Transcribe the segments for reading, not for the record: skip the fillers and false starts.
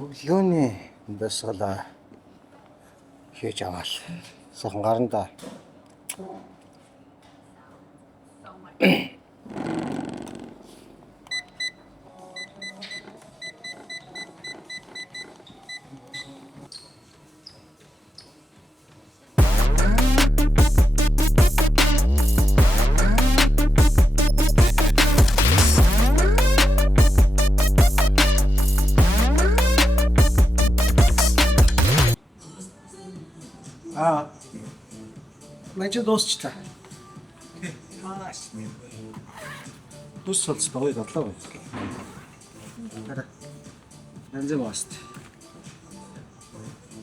Өглөөний бясалгал хийж аваад сайхан гарандаа. Начи дуусчлаа. Дууссан гоё бодлоо байна. Хараа. Нанзэ бааст.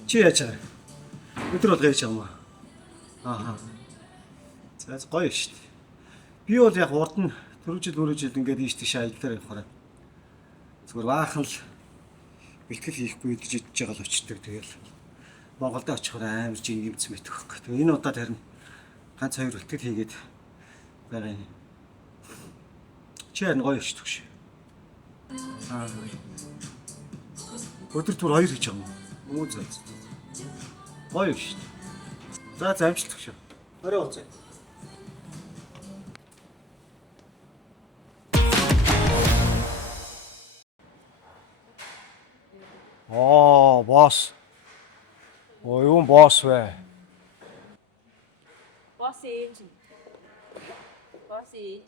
Чи яа чаа? Өдөр бол гэрч юм аа. За гоё шүү дээ. Би бол яг урд нь 4 жил ингээд ийш тийш аяллаар явахаар. Зүгээр баахан л бэлтгэл хийхгүй идэж идэж байгаа л очдөг. Тэгэл Монголд очихоор амар жин нэмц мэдэх байхгүй. Тэгээ энэ удаад харин ганц хоёр бэлтгэл хийгээд байгаа юм. Чи харин гоё шүү дээ. Өдөр түр хоёр хийж байгаа юм. Муу зөө. Гоё шүү дээ. За амжилт шүү. Орой уулзъя. Босс. Юу босс вэ? Босс ээж. Босс ээж.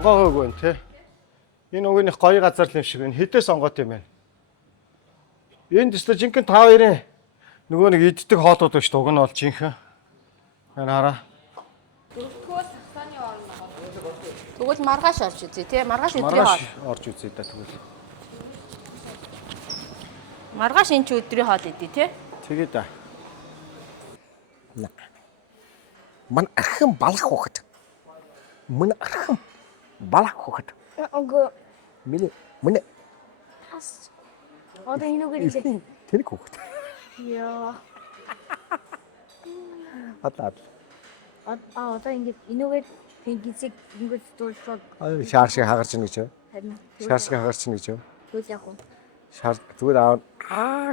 Онгоогоогүй нэ тэ. Энэ өгнөх гоё газар л юм шиг байна. Хэдээс онгоот юм бэ? Энэ дэслэ жинхэнэ та хоёрын нөгөө нэг иддэг хоолууд биш уг нь бол жинхэнэ. Энэ хараа. Дөрөвдүгээр сахсаны орно. Тэгвэл маргааш орж үзье тий. Маргааш өдрийн Маргааш хоол. орж үзье да тэгвэл. Маргааш энэ ч өдрийн хоол идэв тий. Тэгээ да. Ман архин балах хөхт. Ман архин балах хөхт. Ого. Минь Тас. Одоо энүүгээр хэлээ. тэнэг хөхт. Яа. Атаа. Одоо ингэ энүүгээр тэнгисийг ингэж дуусах. Шаар шиг хагарч ийн гэж. Харин Шаар шиг хагарч ийн гэж. тэгвэл яг уу. Шаар зүгээр аав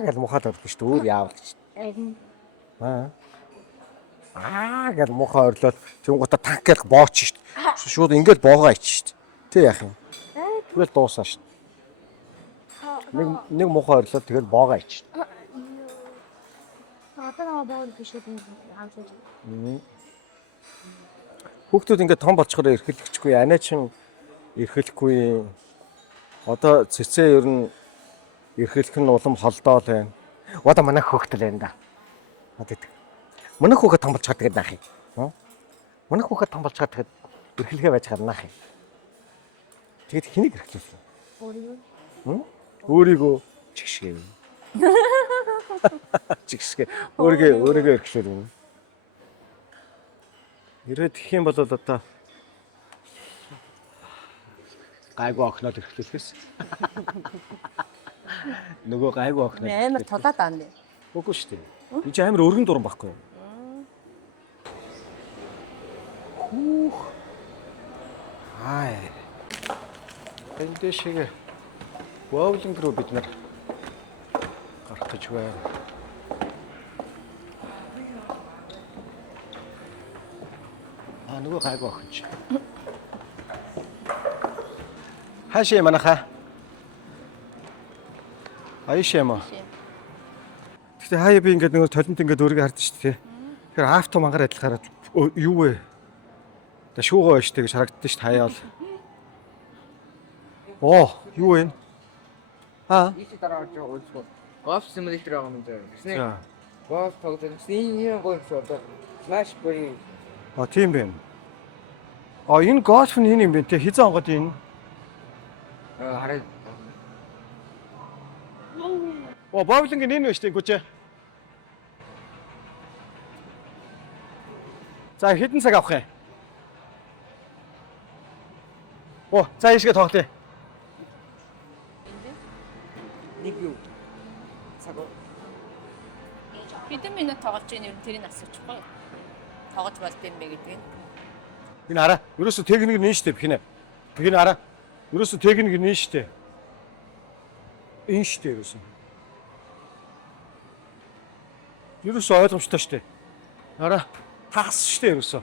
гэл мухаад болчих шүү дээ. Өөр яав гэж. Харин Гэл мухаа орлоод тэнгуутаа танк гэл бооч шүү дээ. Шууд ингээд боогоо ич шүү дээ. Тэ яах юм? Тэгэл дуусаа шүү дээ. Нэг мухаа орлоод тэгэл боогоо ич. одоо наваа боол биш үү хаалж. Хүүхдүүд ингээд том болчихороо эрхлэхгүй, анаачин эрхлэхгүй. Одоо цэцээ ер нь эрхлэх нь улам холдоо л байна. Одоо манай хүүхдэл байна да. Одоо манай хүүхэд том болчиход тэгээд наах юм. Манай хүүхэд том болчиход тэгээд эрхлэхээ байж гарнах юм. Тэгэд хэнийг эрхлүүлсэн? Өөрийгөө чигшгээ. Чигшгээ. Өөрийгөө эрхлүүлнэ. Ирээд их юм бол одоо гайгүй охноо эрхлүүлэхээс. Нөгөө гайгүй охноо. Амар тулаад аа нэ. Үгүй шүү дээ. Би ч амар өргөн дуран байхгүй юу? Энэ дэшиг боулинг руу бид нар гарах гэж байна. Нөгөө гайгүй охин чи. Хаашаа манайхаа? Аашаа юм аа. Гэхдээ хаяа би ингээд нөгөө толинт ингээд өөрийгөө хардсан шүү дээ. Тэгэхээр авто мангаар адилхаараа юу вэ? Та шуугаа байж тэгэж харагддаг шүү хаяа бол. Юу вэ? Ийш дараа очиж үзсэн. Golf simulator байгаа юм дээр. Гэснээр За. golf тоглож ийм гоё шүү дээ. Flash гоё. Тийм байна. Энэ гольф нь энэ юм бэ те хизээ онгод энэ. хараад боулинг энэ нь шүү дээ гүч. За хэдэн цаг авах юм? За ийшгээ тоглоё. нэг юу цаг Хэдэн минут тоглож ийн ер нь тэрийг асуучихгүй. Тоглож болд юм бэ гэдгийг. Энэ хараа. Ерөөсө техник нь шүү дээ бихнэ. Бихнэ хараа. Ерөөсө техник нь шүү дээ. Энэ шүү дээ ерөөсө. Ерөөсө ойлгомжтой шүү дээ. Хараа. Тагс шүү дээ ерөөсө.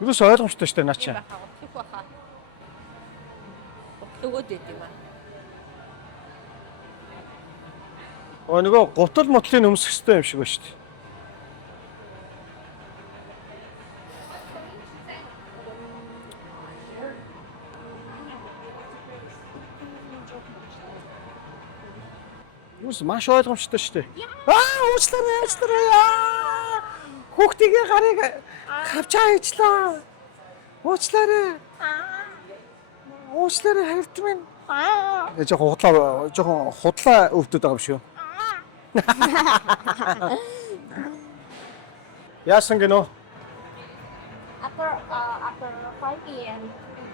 Ерөөсө ойлгомжтой шүү дээ наа чи. Их баха. Өгөөд идэв юм аа. Нөгөө гутал мотлын өмсөх хэрэгтэй юм шиг ба шүү дээ. Юус маш ойлгомжтой шүү дээ. Уучлаарай. Хүүхдийн гарыг хавчаа хийчлээ. Уучлаарай. Уучлаарай харт минь. Жоохон худлаа өвдөд байгаа юм шүү. Яасан гинөө? After 5 p.m.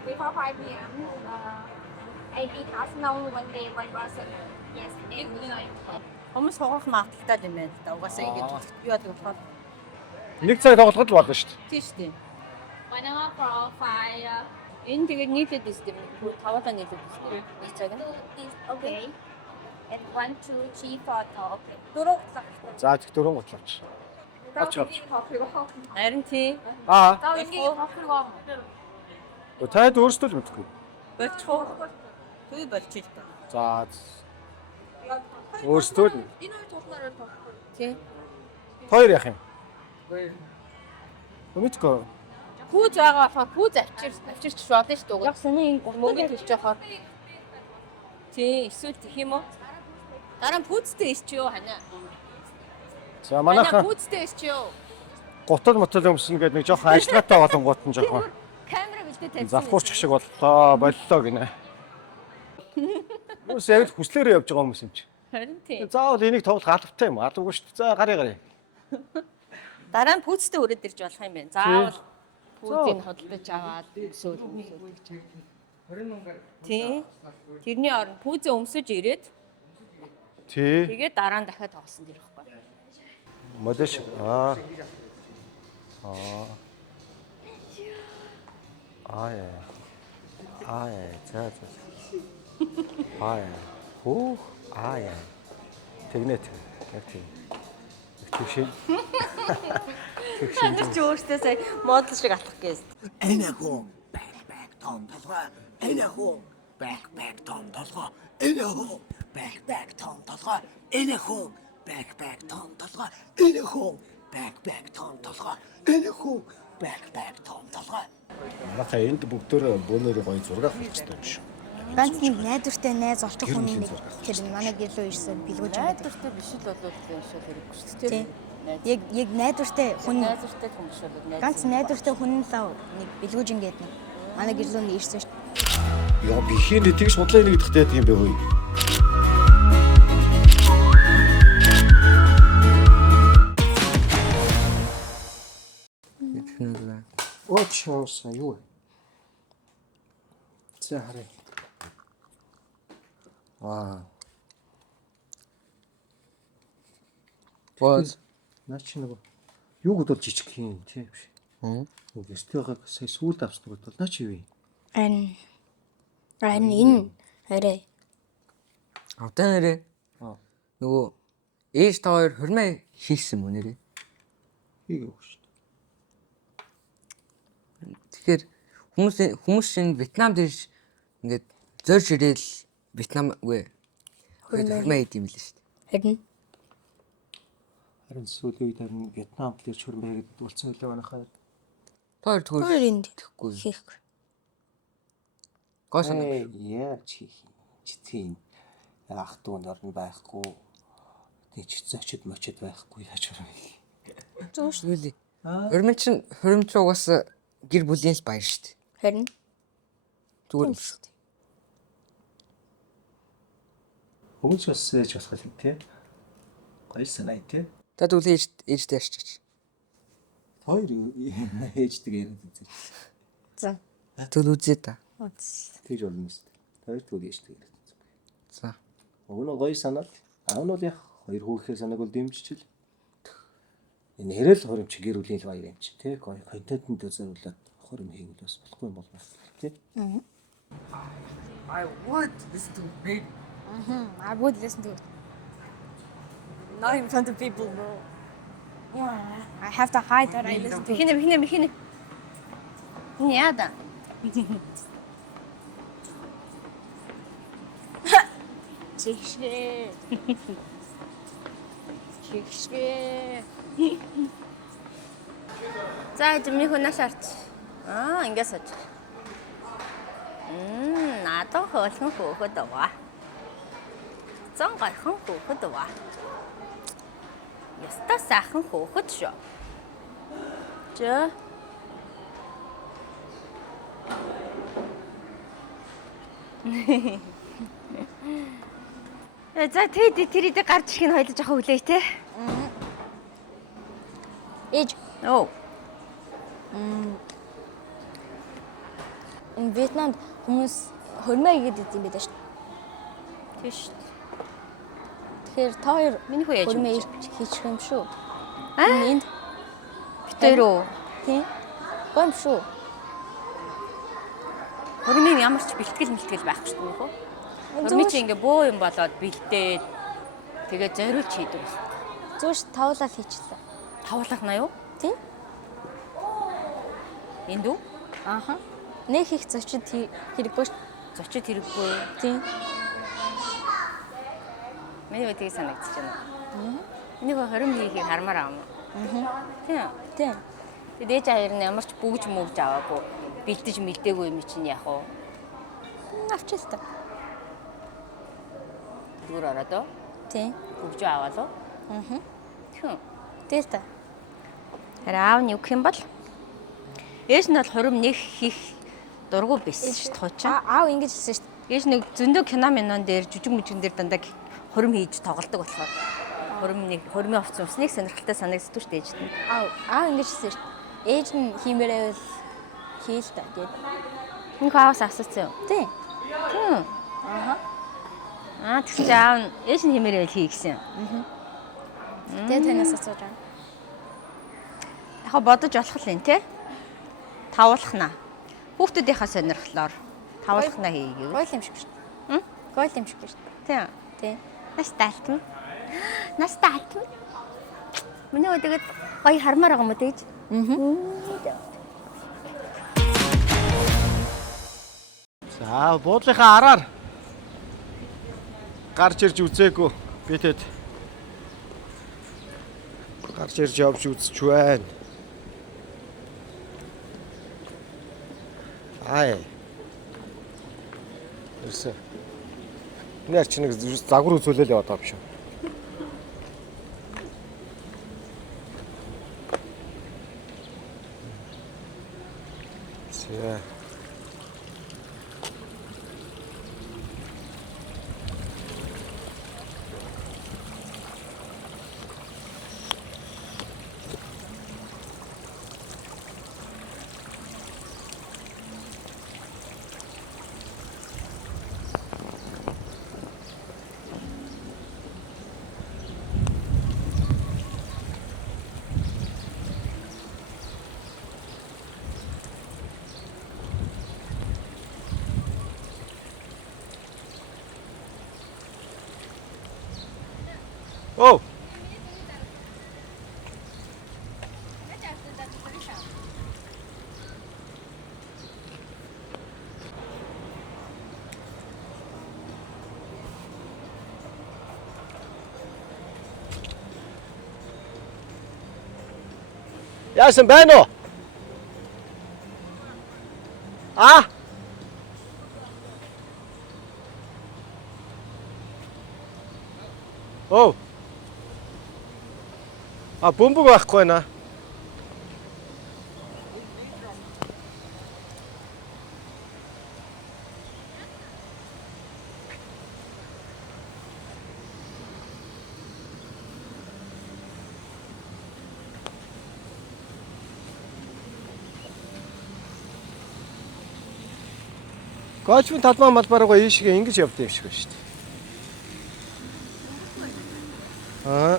Before 5 p.m. AB has known one day one person. Yes, in the night. Хүмүүс сугах магадaltaй юм байна л да. Угаасаа ингэж юу яадаг болохоор Нэг цаг тоглоход л болно шүү дээ. тийм шүү дээ. One hour for 5. Энэ тэгээд нийлээд өсдөв. Тавуулаа нийлээд өсдөв. Нэг цаг нь. Okay. And 1, 2, 3, 4. Okay. Дөрөв цаг. За тэг дөрөв готлооч. Авч. Харин тий. За ингээд хохиргоо. Таад өөрсдөө л мэдхгүй. Болчихоо. Төй болчих та. За. Өөрсдөө л. Энэ хоёр тулнараа тоглох. Тий. Хоёр яах юм? Мэдгүй. Пүүз байгаа болохоор пүүз авчирч болно шүү дээ. Яг сони Мөнгө төлж явахаар. Тий, эсвэл тэх юм уу? Дараа нь пүүзтэй иччихё ханаа. За манайхан Пүүзтэй иччихё. гутал мотол өмснө гэдэг нэг жоохон ажлаатай болонгууд нь жоохон Камера бэлдээ тавьсан. залхуурч шиг боллоо гинэ. Юус яг хүслээрээ явж байгаа хүмүүс юм чи. Харин тий. Заавал энийг тоглох албатай юм. Албагүй шүү дээ. За гарыг. Дараа нь пүүзтэй өрөөд ирж болох юм байна. Заавал пүүзийг хөдөлж аваад өсөөл гэж. 20 мянгаар Тий. Тэрний оронд пүүзээ өмсөж ирээд Тий. тэгээд дараа нь дахиад тоглосон дэр ихгүй. Модель. Яа. За. Тэгнэт. Яг тийм. Тэгшин. Тэр чи өөртөө сая модел шиг атлах гээс. Энэ хүн backpack том толгой. Энэ хүн backpack том толгой. Энэ хүн backpack том толгой. Энэ хүн backpack том толгой. Энэ хүн backpack том толгой. Энэ хүн backpack том толгой. Манайхаа энд бүгдөө бөөнөр гоё зураг авчихсан юм шүү. Ганц нэг найдвартай найз олчих хүн нэг тэр манай гэрлөө ирсэн бэлгүүж байгаа. Найдвартай биш л болоод юм шиг хэрэггүй шүү дээ. Тийм. Яг найдвартай хүн Найдвартай хүн биш болоод ганц найдвартай хүн л нэг бэлгүүж ингээд нэг манай гэрлөө ирсэн шүү. Яа би хийний тэгж судлаа нэг гэдэгтэй тийм бэ хөөе. хэлнэ. Очоосаа юу вэ? За харъя. Бод Наач нөгөө юуг бодвол жижиг хийн тийм биш. Нөгөө стойгыг сая сүүлд авсан бодвол наач юу вэ? Ань энэ арай автай нэрээ. Нөгөө ээж та хоёр хурмаа хийсэн мөн нэрээ. Хийгээгүй шүү дээ. Тэгэхээр хүмүүс шинэ Вьетнам дээр ингээд зөөр ширээл Вьетнам үгүй хурмаа хийд юм л шүү дээ. Харин сүүлийн үед харин Вьетнамд л хурмаа гэдэг болсон байлаа манайхаа. Тоор төгөр хоёр энд тэгэхгүй. хийхгүй. Гоос Яа чи тийм ах トゥ орн байхгүй. Тэч зочид мочид байхгүй яаж вэ? Зүйлээ. Хурмын чинь угаас гэр бүлийн л баяр шүү дээ. Харин Зүгээр юм шүү. Хүмүүс бас ээж болох юм тий. Гоё санаа тий. Та тэгвэл ээжтэй ярьчих. Хоёр ээждэг яриад үзээ. За. Тэгвэл үзээ та. Тэгж болно шүү дээ. Хоёр тэгвэл ээждэг яриад үзээ. За. Өгнө гоё санаа. Аав нь бол яг хоёр хүүхээр санааг бол дэмжчихэл. Энэ хэрэл хоримч гэр бүлийн л баяр юм чи тий. Гоё контентд зориулаад хорим хийгэл бас болохгүй юм бол тий. I would listen to big. I would listen to it. Not in front of people, bro. I have to hide that I listen to it. Хинэ. Яда. Чигшээ. За миний хүнээс арч. Ингээс сууж. Надад хөөлхөн хөөхөд аваа. Зон гайхан хөөхөд аваа. Яста сайхан хөөхөд шүү. Жоо. За тэрийг гарч ирэх нь хоёул жоохон хүлээж те. Ээж. Оо. Энэ Вьетнамд хүмүүс хормоо игээд идэв юм байдаг шүү. Тийш. Тэгэхээр та хоёр Миний хүү яаж хормоо юм? хийчих юм шүү. Энд битээр үү? Тийм. Гом шүү. Хөрмийн ямар ч бэлтгэл байхгүй шүү дээ хөө. Хөрмийн чи ингээ бөө юм болоод бэлдээд тэгээ зориулж хийдэг баг. Зөөш тавлал хийчихлээ. Тавлах на юу? Тийм. Энд үү? Ааха. Нэг их зочид хэрэггүй шүү. Зочид хэрэггүй. Тийм. Миний үеийг санагдчих байна. Энийг хорим хийхийг хармаар аам. Тийм. Тийм. Тэгээд ээж хоёр нь ямар ч бүгж мөвж аваагүй бэлдэж мэлдээгүй юм чинь яах вэ? Авчихлаа. Зүгээр ороод оо. Тийм. Бүгж аваад уу? Тийм. Тэгэл та. Харин аав нь юу гэх юм бол ээж нь бол хорим нэг хийх дургу байсан шүү дээ хуучин. Аав ингэж хэлсэн шүү. Ээж нэг зөндөө кино дээр жүжиг мүжигэн дээр дандаа хорим хийж тоглодог болохоор хоримын овц усныг сонирхолтой санагддаг шүү дээ ээж нь. Аав ингэж хэлсэн шүү. Ээж нь хиймээрээ хийл та гээд. Нэг ааваас асуусан юм. Тийм. Тийм. Тэгсэн чинь аав нь ээж нь хиймээрээ хий гэсэн. Тэгээд танаас асууж байгаа. Яг бодож болох л юм те. Тавуулахна. Хүүхдүүдийнхаа сонирхлоор тавуулахна хийгээв. Гоё юм шиг шүү. Гоё юм шиг шүү. Тийм. Тийм. Насталтна. Миний өдөгд гоё хармаар байгаа юм уу тэгж? За буудлынхаа араар гарч ирж үзээгүй. Би тэд гарч ирж явж үзэж байна. Ирсэн. Нэр чи нэг загвар үзүүлэл яваад байгаа юм шүү. За. Oh. Яасан байна уу? Oh. Бөмбөг байхгүй байна. Голфын талбай малбаруугаа ийшгээ ингэж явдаг юм шиг байна шүү дээ. Аа.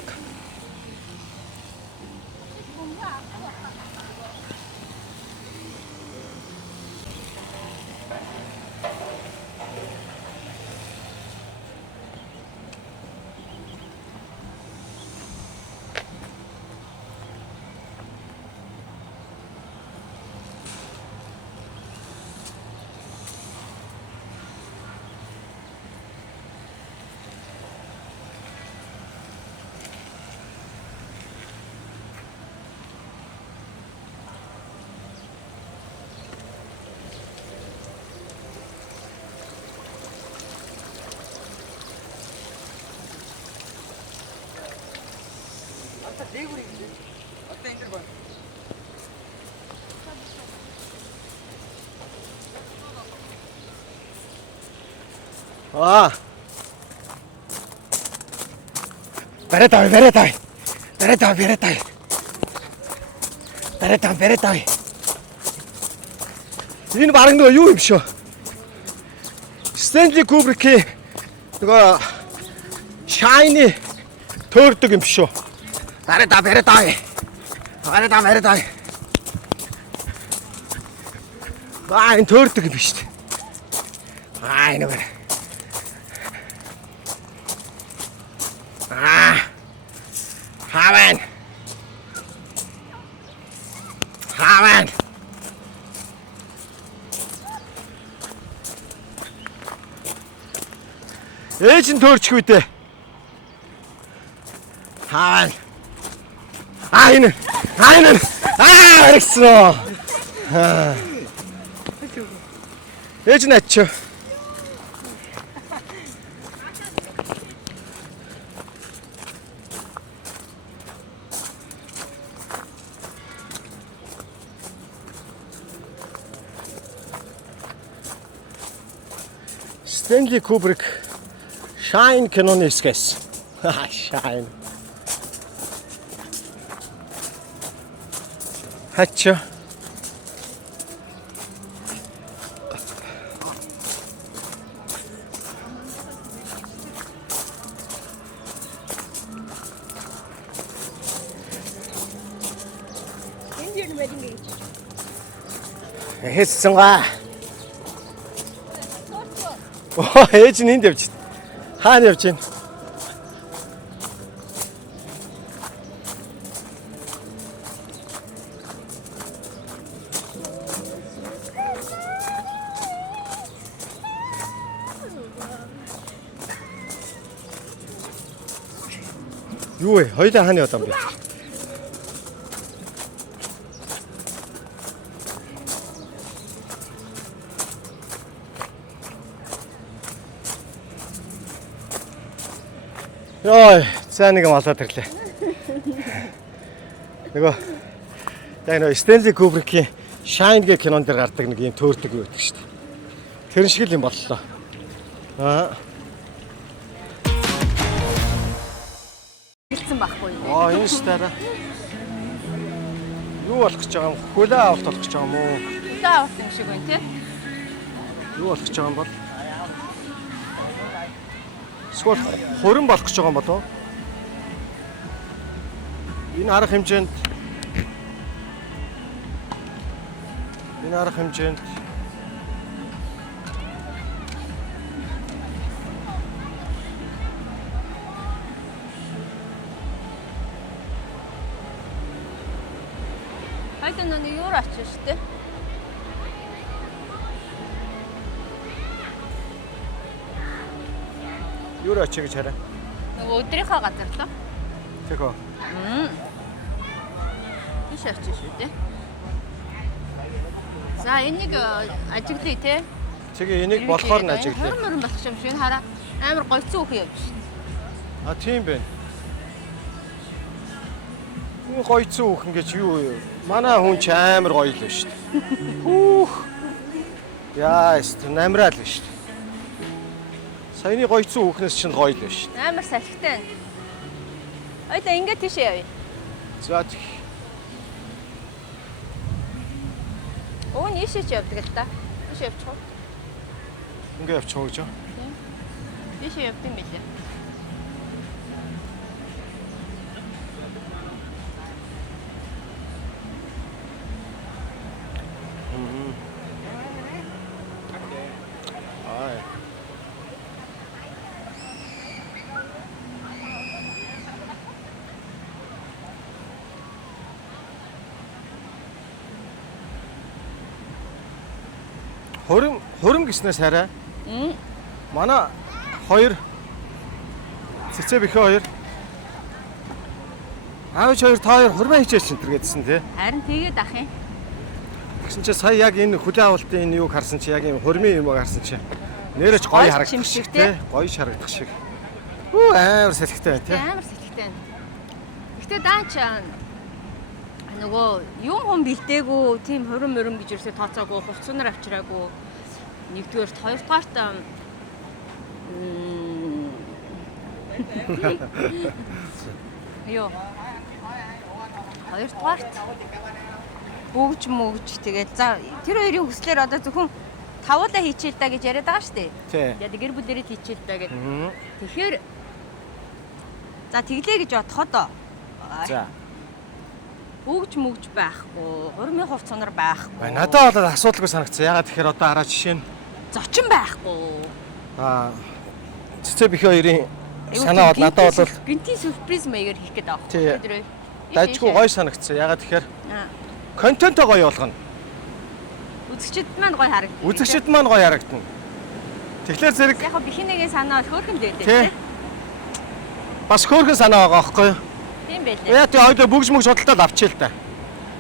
Аа. Баратай. Энэ баг нөгөө юу юм шүү? Стэнли Кубрикийн нөгөө Shiny төөрдөг юм шүү. Баратай. Энэ төөрдөг юм биш үү? Энэ байна. Хаван. Ээж нь төөрчих үү дээ. Хаван. Энэ. Аригсан. Ээж нь ачаа. Стэнли Кубрик Shine киноны эсгээс. Shine. Хача. Хэсцэнгаа. Ээж нь энд явж байна. Хаана явж байна? Юу вэ? Хоёулаа хаана яваад юм бэ? Йой, цаа нэг юм алаад ирлээ. Нөгөө яг нөгөө Стэнли Кубрикийн Shine гэх кинон дээр гардаг нэг юм төөрдөг юу гэдэг шүү дээ. Тэр шиг л юм боллоо. Аа. Хэлсэн байхгүй юу? Энэ стара. Юу болох гэж байгаа юм? Хөлөө авалт болох гэж байгаа юм уу? Хөлөө авалт юм шиг байна тий. Юу болох гэж байгаа юм бол? Эсвэл хурин болох гэж байгаа юм болов уу? Энэ арга хэмжээнд Хайд нэг юур ачиж штэ. юу очие гэж хараа. Нөгөө өдрийнхөө газар л. Тэхөө. Биш ачиж шүү дээ. За энийг ажиглая те. Тэгээ энийг болохоор нь ажиглая. Хөрмөрн болох юм шиг хараа. Амар гойцсон үхэн явж шин. А тийм байна. Энэ гойцсон үхэн гэж юу вэ? Манай хүн ч амар гоё л шүү дээ. Хүүх. Яаст намраал л шүү дээ. Саяны гойцсон үхнээс чинь гоё л шүү дээ. Амар салхитай. Ойда ингээд тийш явъя. За Өө нийшээч явдаг л та. Тийш явчих уу? Ингээ явчих гэж. Тийшээ явдсан байлээ. Хурим гиснээс хараа. Манай хоёр цэцээ бихээ хоёр. Аавч хоёр та хоёр хурмаа хийчихсэн энэ гэдсэн тий. Харин тэгээд ах юм. Тэгсэн чи сая яг энэ хүлэн авалтын энэ юуг харсан чи яг энэ хурмын юм харсан чи нэрэж гоё Гоё харагдах чимшиг, шиг тий? тий. Гоё харагдах шиг. Үу амар салхитай байна тий. Амар сэтгэлтэй. Гэхдээ даач нөгөө юм бэлдээгүй тийм хурим гэж ерөөсө тооцоогүй хувцсанаар авчираагүй. Нэгдүгээр хоёрдугаарт Йоо. Хоёрдугаарт бүгж тэгээд за тэр хоёрын хүслээр одоо зөвхөн тавуулаа хийчихэл та гэж яриад байгаа шүү дээ. Тий. Яг гэр бүлээрээ хийчихэл та гэдэг. Тэгэхээр за тэглээ гэж бодоход За. бүгж байхгүй, хурмын хувцсанаар байхгүй. Надад бол асуудалгүй санагдсан. Ягаад тэгэхээр одоо хараа жишээ нь Зочин байхгүй. цэцээ бихээ хоёрын санаа бол надад бол гинти сюрприз маягаар хийх гээд байгаа. Тий. дайжгүй гоё санагдсан. Ягаад тэгэхээр контентоо гоё болгоно. Үзэгчд маань гоё харагдана. Үзэгчд маань гоё харагдана. Тэгэхээр зэрэг Яг бихинэгийн санаа хөөрхөн дээд тий. Бас хөөрхөн санаа байгаа байхгүй юу? Тийм байлээ. Яа тий хоёул бүгж судалтаад авчээ л та.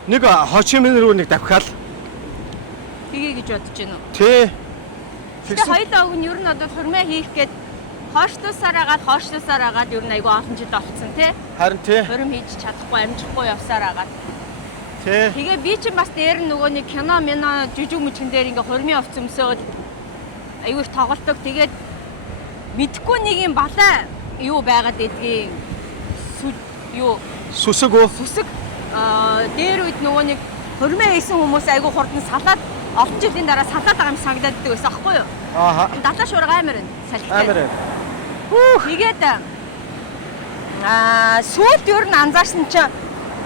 Нэг хошимын рүү нэг давхаал. Хийгээ гэж бодож байна уу? Тий. Тэгээ хоёулаа өг нь ер нь одоо хурмаа хийх гээд хоошлуусаар агаад ер нь айгүй олон жил болцсон тий. Харин тий. Хурим хийж чадахгүй амжихгүй явсаар агаад. Тий. Тэгээ би чинь бас дээр нь нөгөө нэг кино жүжиг мөчгөн дээр ингээ хурмын овц өмсөөд айгүй их тоглолдог. Тэгээд мэдхгүй нэг юм балаа юу байгаад байдгийг Сүсэг үү? сүсэг дээр үед нөгөө нэг хурмаа хийсэн хүмүүс айгүй хурдан салаад олон жилийн дараа салаад байгаа юм санагдаад байсан аахгүй юу? Ааха. Далаа шуурга амар байна. Салхитай. Амар байна. Тэгээд сүүлд ер нь анзаарсан чинь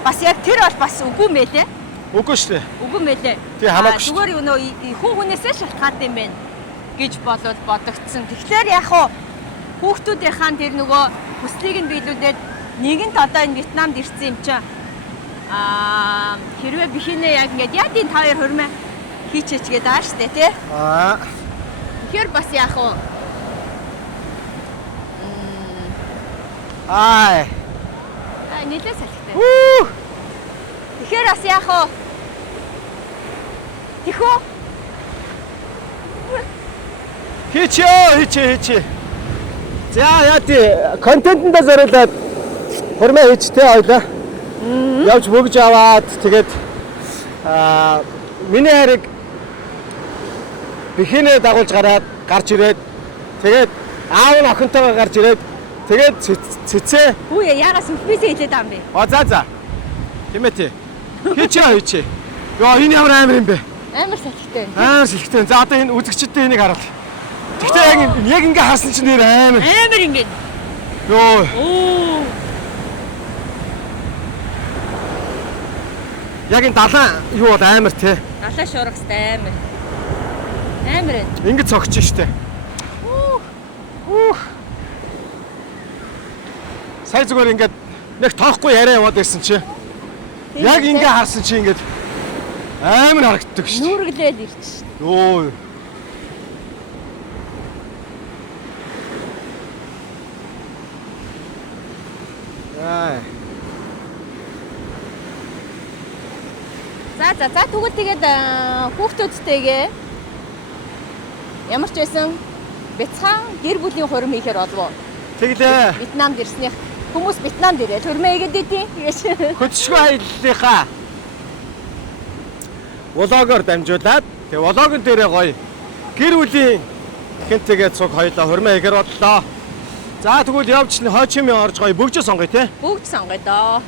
бас яг тэр бол бас үгүй мэлээ. Үгүй шүү дээ. Үгүй мэлээ. Тий, хамаагүй шүү. Зүгээр юу нөө хүн хүнээсээ шалтгаалт юм байна гэж бодогдсон. Тэгэхээр яг хуу хүүхдүүдийн тэр нөгөө хүслийг нь биелүүлээд нэгэнт одоо энэ Вьетнамд ирсэн юм чинь хэрвээ бихинэ яг ингээд яа тийм та хоёр хурмаа хийчээч гээд байгаа штэ тий. Тэгэхээр бас яг хуу нэлээд салхитай. Тэгэхээр бас яг хуу тэхөө Хийчээ. За яа тий контентэндээ зориулаад хурмаа хийчтэй ойлаа. Явж бүгж аваад тэгээд миний хариг бихинээ дагуулж гарч ирээд тэгээд аав нь охинтойгоо гарч ирээд тэгээд цэцээ Үе яагаас сюрприз хийлээд байгаа юм бэ? за. Тэмээ тий. Хийчээ. Йоо энэ ямар амар юм бэ? Амар салхитай. Амар сэлхтэй. За одоо энэ үзэгчдээ энийг харуул. Гэхдээ яг ингээ харсан чинь нэр амар. Амар ингээд. Йоо. Яг энэ далаа юу бол амар те. Далаа шуургастай амар. Амар байна. Ингэ цогч штэ. Сая зүгээр ингээд нэг тоохгүй яриа яваад байсан чи. Яг ингээ харсан чи ингээд амар харагддаг штэ. Нүргэлээд ирчих. Йоо. За тэгвэл тэгээд хүүхдүүдтэйгээ ямар ч байсан бяцхан гэр бүлийн хурим хийхээр болов уу? Тэглээ. Вьетнамд ирснийх хүмүүс Вьетнамд ирээд хурмаа хийгээд идэв. Хөдөлшгүй аяллахаа влогоор дамжуулаад тэгээ влогон дээрээ гоё гэр бүлийн хинтэйгээ цуг хоёлоо хурмаа хийхээр боллоо. За тэгвэл явж хойчмын орж гоё бүгж сонгоё те. Бүгд сонгоё доо.